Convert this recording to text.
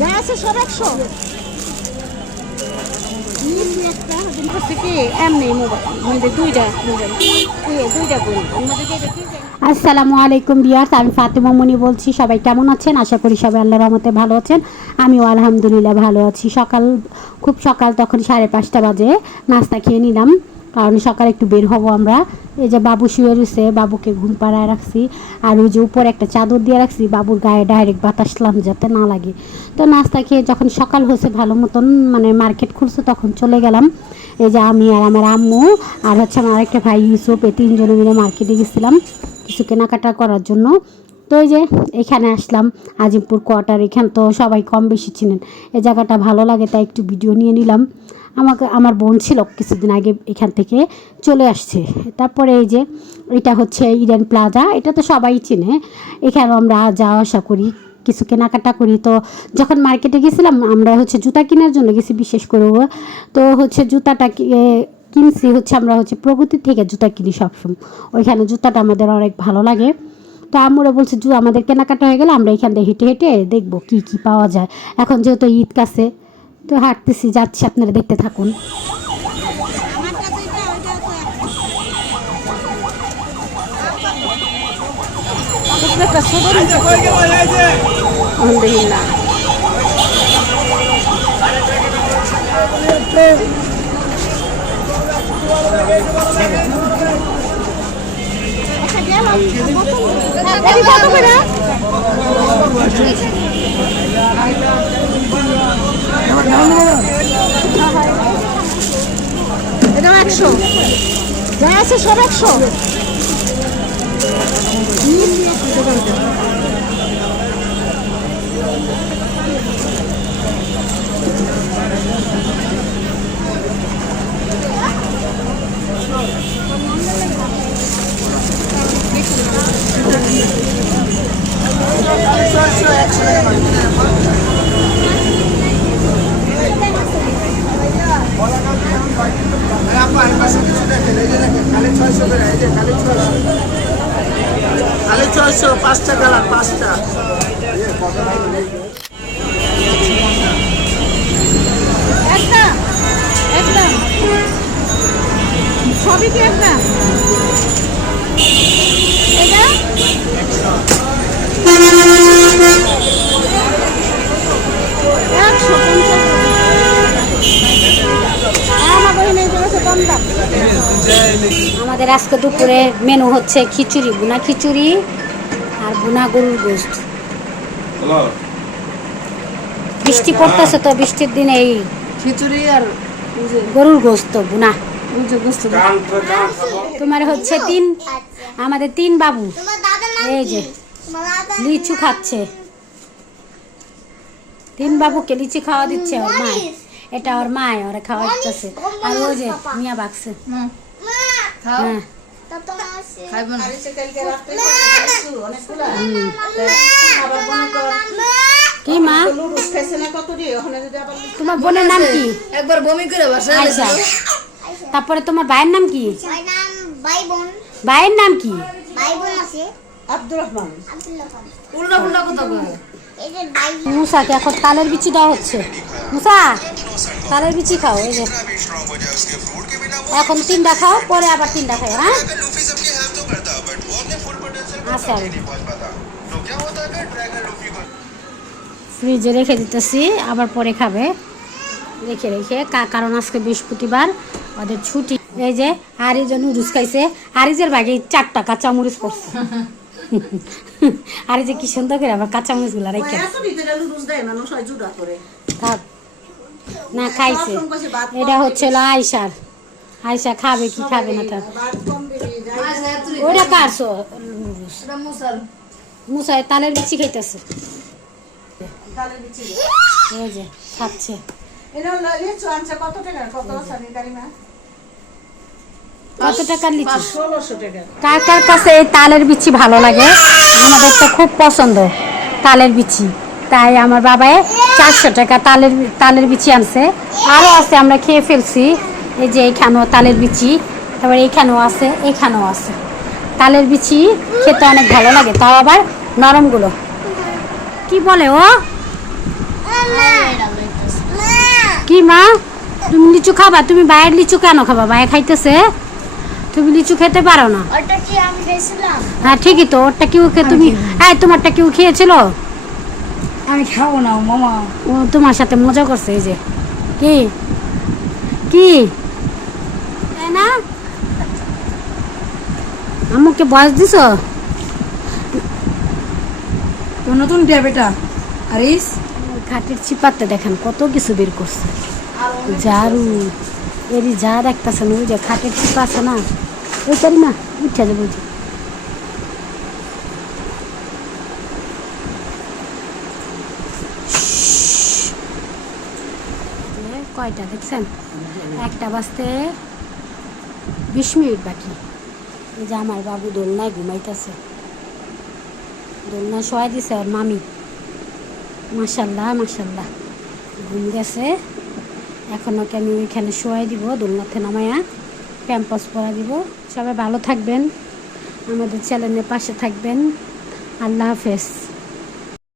যা আছে সব একশো। হচ্ছে কি এমনি মোবাইল। মধ্যে দুইটা মোবাইল। দুইটা করি ওর মধ্যে যেটা কি আসসালামু আলাইকুম বিয়ার্স আমি ফাতেমা মনি বলছি। সবাই কেমন আছেন? আশা করি সবাই আল্লাহর রহমতে ভালো আছেন। আমিও আলহামদুলিল্লাহ ভালো আছি। সকাল খুব সকাল তখন সাড়ে পাঁচটা বাজে। নাস্তা খেয়ে নিলাম। কারণ সকালে একটু বের হব আমরা। এই যে বাবু শুয়ে রয়েছে, বাবুকে ঘুম পাড়ায় রাখছি। আর ওই যে উপরে একটা চাদর দিয়ে রাখছি, বাবুর গায়ে ডাইরেক্ট বাতাসলাম যাতে না লাগে। তো নাস্তা খেয়ে যখন সকাল হয়েছে ভালো মতন মানে মার্কেট খুলছে, তখন চলে গেলাম। এই যে আমি আর আমার আম্মু আর হচ্ছে আমার আরেকটা ভাই ইউসুফ, এই তিনজনে মিলে মার্কেটে গেছিলাম কিছু কেনাকাটা করার জন্য। তো এই যে এখানে আসলাম, আজিমপুর কোয়ার্টার এখানে তো সবাই কম বেশি চিনেন। এই জায়গাটা ভালো লাগে, তাই একটু ভিডিও নিয়ে নিলাম। আমাকে, আমার বোন ছিল কিছুদিন আগে এখান থেকে চলে আসছে। তারপরে এই যে এটা হচ্ছে ইডেন প্লাজা, এটা তো সবাই চিনে। এখানে আমরা যাওয়া আসা করি, কিছু কেনাকাটা করি। তো যখন মার্কেটে গেছিলাম, আমরা হচ্ছে জুতা কেনার জন্য গেছি বিশেষ করে তো হচ্ছে জুতাটা কিনছি হচ্ছে আমরা হচ্ছে প্রগতি থেকে জুতা কিনি সবসময়। ওইখানে জুতাটা আমাদের অনেক ভালো লাগে। তো আমরা বলছি জু আমাদের কেনাকাটা হয়ে গেলে, আমরা এখান থেকে হেঁটে হেঁটে দেখব কি কি পাওয়া যায়। এখন যেহেতু ঈদ কাছে তো হাঁটতেছি যাচ্ছি আপনারা দেখতে থাকুন। আলহামদুলিল্লাহ। কত করে এটা একশো। যা আছে সব একশো। খালি ছয়শো পাঁচটা কালার পাঁচটা। সবই কি একদম এটা একশো পঞ্চাশ আমার বহিনী করেছে কম দাম আমাদের আজকে দুপুরে মেনু হচ্ছে খিচুড়ি বুনা খিচুড়ি আর বুনা গরুর গোস্ত বৃষ্টি পড়তেছে তো বৃষ্টির দিনে এই খিচুড়ি আর গরুর গোস্ত। বুনা তোমার হচ্ছে তিন আমাদের তিন বাবু। এই যে লিচু খাচ্ছে। তিন বাবুকে লিচু খাওয়া দিচ্ছে ওর মা এটা ওর মা ওরা খাওয়া দিতেছে আর ওই যে মিয়া বাক্সে তোমার কি মা? লুডুস খাইছে না কত দিয়ে? ওখানে যদি আবার তোমার বোনের নাম কি? একবার বমি করে বাসা তারপরে তোমার ভাইয়ের নাম কি? ভাই নাম ভাই বোন ভাইয়ের নাম কি? ভাই বোন আছে। আব্দুর রহমান। উল্টা উল্টা কথা ভাই মুসাকে, এখন তালের বিচি দেওয়া হচ্ছে। মুসা, তালের বিচি খাও, এই যে। এখন তিনটা খাও, পরে আবার তিনটা খাও হ্যাঁ? আচ্ছা। ফ্রিজে রেখে দিতেছি, আবার পরে খাবে। রেখে রেখে কারণ আজকে বৃহস্পতিবার, ওদের ছুটি। এই যে আরিজন নুডলস খাইছে। আরিজের ভাগে চার টাকা চামুরিচ পড়ছে। আরিজে কি সুন্দর করে আবার কাঁচামরিচগুলো রেখে এত ভিতরে লুডুস দেয় মানুষ জুড়া করে। থাক। না খাইছে। এটা হচ্ছে আয়সার আয়সা খাবে কি খাবে না তার ওটা কার মুসায় তালের বিচি খাইতেছে। যে খাচ্ছে। এটা হলো কত টাকা কত সানি কারিমা কত টাকার লিচু? কার কার কাছে এই তালের বিচি ভালো লাগে? আমাদের তো খুব পছন্দ তালের বিচি। তাই আমার বাবাই চারশো টাকা তালের তালের বিচি আনছে। আরও আছে আমরা খেয়ে ফেলছি। এই যে এইখানেও তালের বিচি তারপর এইখানেও আছে এইখানেও আছে। তালের বিচি খেতে অনেক ভালো লাগে তাও আবার নরমগুলো। কি বলে ও? তোমরা তুমি লিচু খাবা? তুমি বাইরের লিচু কেন খাবা? বাইরে খাইতেছে? তুমি লিচু খেতে পারো না। ওটা কি আমি খেয়েছিলাম? হ্যাঁ ঠিকই তো ওরটা কেউ খে তুমি এই তোমারটা কেউ খেয়েছিল? আমি খাব না মামা। ও তোমার সাথে মজা করছে এই যে। কি? কি? তাই না? আম্মুকে বয়স দিছ? তো নতুন ট্যাব এটা আরিস খাটের চিপাতে দেখেন কত কিছু বের করছে। ঝাড়ু। এরই যা দেখতেছেন ওই যে খাটের চিপা আছে না? কয়টা দেখছেন? একটা বাজতে বিশ মিনিট বাকি। এই যে আমার বাবু দোলনায় ঘুমাইতেছে। দোলনা শোয়াই দিছে ওর মামি। মাসাল্লাহ মাসাল্লাহ ঘুম গেছে। এখন ওকে আমি ওইখানে শোয়াই দিব, দোলনাতে নামায়া। প্যাম্পাস পড়া দিব। সবাই ভালো থাকবেন। আমাদের চ্যানেলের পাশে থাকবেন। আল্লাহ হাফেজ।